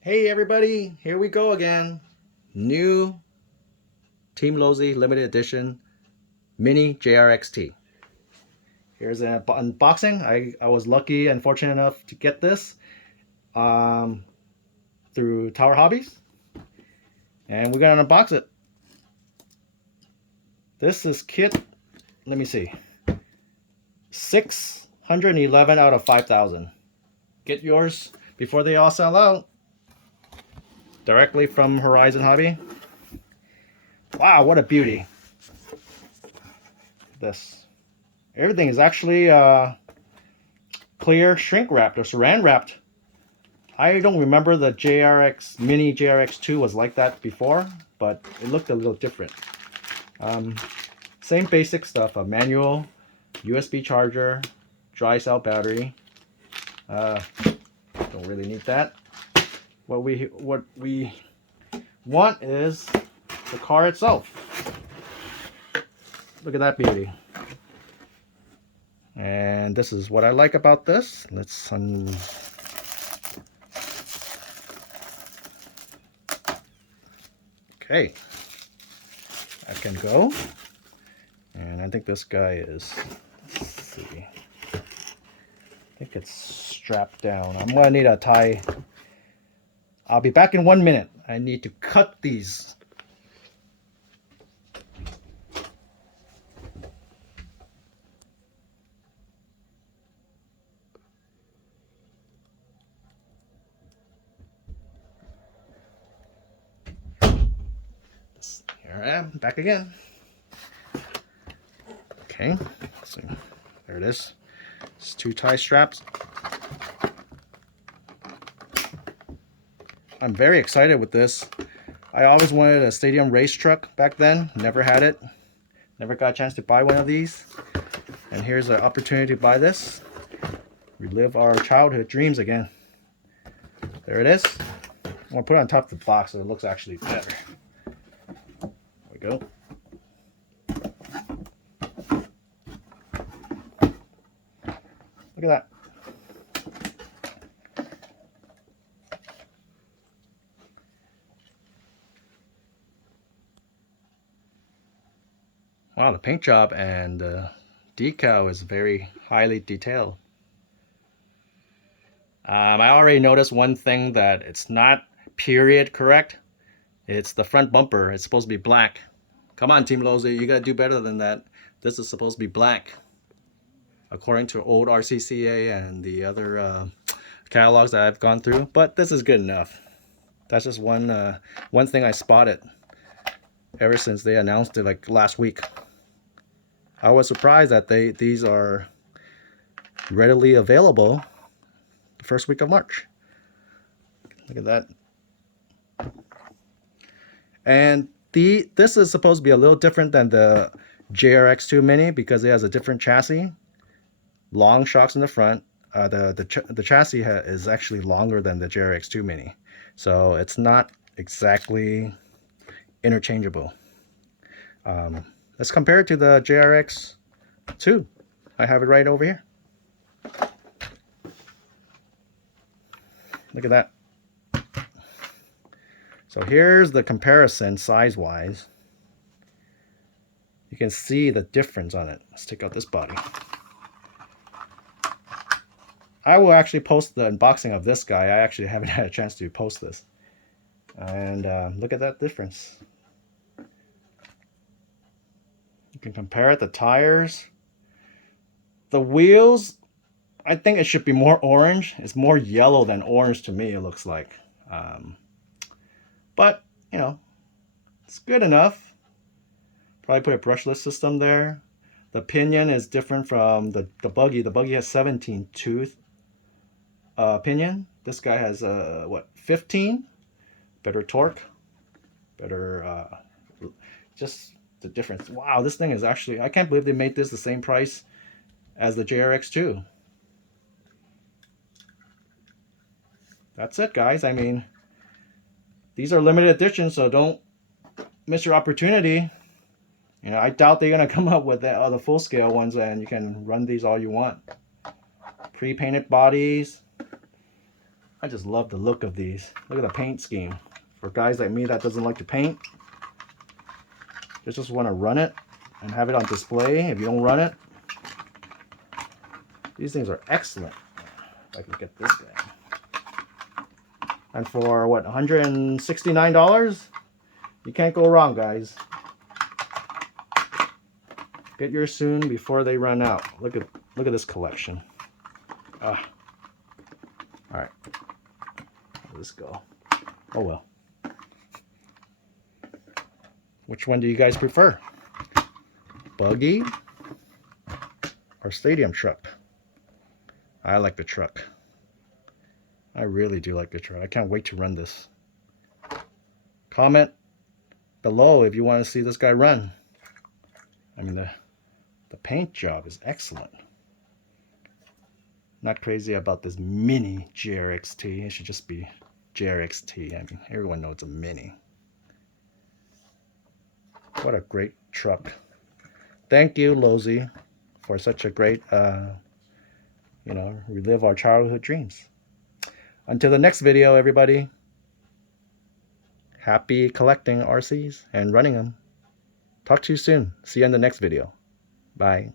Hey everybody, here we go again. New Team Losi limited edition mini JrXT. Here's an unboxing. I was lucky and fortunate enough to get this um, through Tower Hobbies, and we're gonna unbox it. This is kit, let me see, 611 out of 5,000. Get yours before they all sell out. Directly from Horizon Hobby. Wow, what a beauty. This. Everything is actually clear shrink wrapped or saran wrapped. I don't remember the JRX mini JRX2 was like that before, but it looked a little different. Same basic stuff: a manual, USB charger, dry cell battery. Don't really need that. What we want is the car itself. Look at that beauty. And this is what I like about this. Let's okay, that can go. And I think this guy is, let's see, I think it's strapped down. I'm gonna need a tie. I'll be back in 1 minute. I need to cut these. Here I am, back again. Okay, so there it is. It's 2 tie straps. I'm very excited with this. I always wanted a stadium race truck back then. Never had it. Never got a chance to buy one of these. And here's an opportunity to buy this. Relive our childhood dreams again. There it is. I'm gonna put it on top of the box so it looks actually better. There we go. Look at that. Wow, the paint job and the decal is very highly detailed. I already noticed one thing, that it's not period correct. It's the front bumper. It's supposed to be black. Come on, Team Losi, you gotta do better than that. This is supposed to be black, according to old RCCA and the other catalogs that I've gone through. But this is good enough. That's just one thing I spotted ever since they announced it like last week. I was surprised that these are readily available the first week of March. Look at that. And this is supposed to be a little different than the JRX2 Mini because it has a different chassis. Long shocks in the front. The chassis is actually longer than the JrXT Mini, so it's not exactly interchangeable. Let's compare it to the JrX2. I have it right over here. Look at that. So here's the comparison size-wise. You can see the difference on it. Let's take out this body. I will actually post the unboxing of this guy. I actually haven't had a chance to post this. And look at that difference. You can compare it. The tires. The wheels, I think it should be more orange. It's more yellow than orange to me, it looks like. But, you know, it's good enough. Probably put a brushless system there. The pinion is different from the buggy. The buggy has 17 tooth pinion. This guy has, 15? Better torque. Better, just the difference. Wow, this thing is actually, I can't believe they made this the same price as the JrX2. That's it, guys. I mean, these are limited editions, so don't miss your opportunity. You know, I doubt they're gonna come up with the full scale ones, and you can run these all you want. Pre-painted bodies. I just love the look of these. Look at the paint scheme. For guys like me that doesn't like to paint, just want to run it and have it on display. If you don't run it, these things are excellent. If I can get this thing. And for what, $169? You can't go wrong, guys. Get yours soon before they run out. Look at this collection. All right, let's go. Oh well. Which one do you guys prefer? Buggy or stadium truck? I like the truck. I really do like the truck. I can't wait to run this. Comment below if you want to see this guy run. I mean, the paint job is excellent. Not crazy about this mini JrXT. It should just be JrXT. I mean, everyone knows it's a mini. What a great truck. Thank you, Losi, for such a great, relive our childhood dreams. Until the next video, everybody, happy collecting RCs and running them. Talk to you soon. See you in the next video. Bye.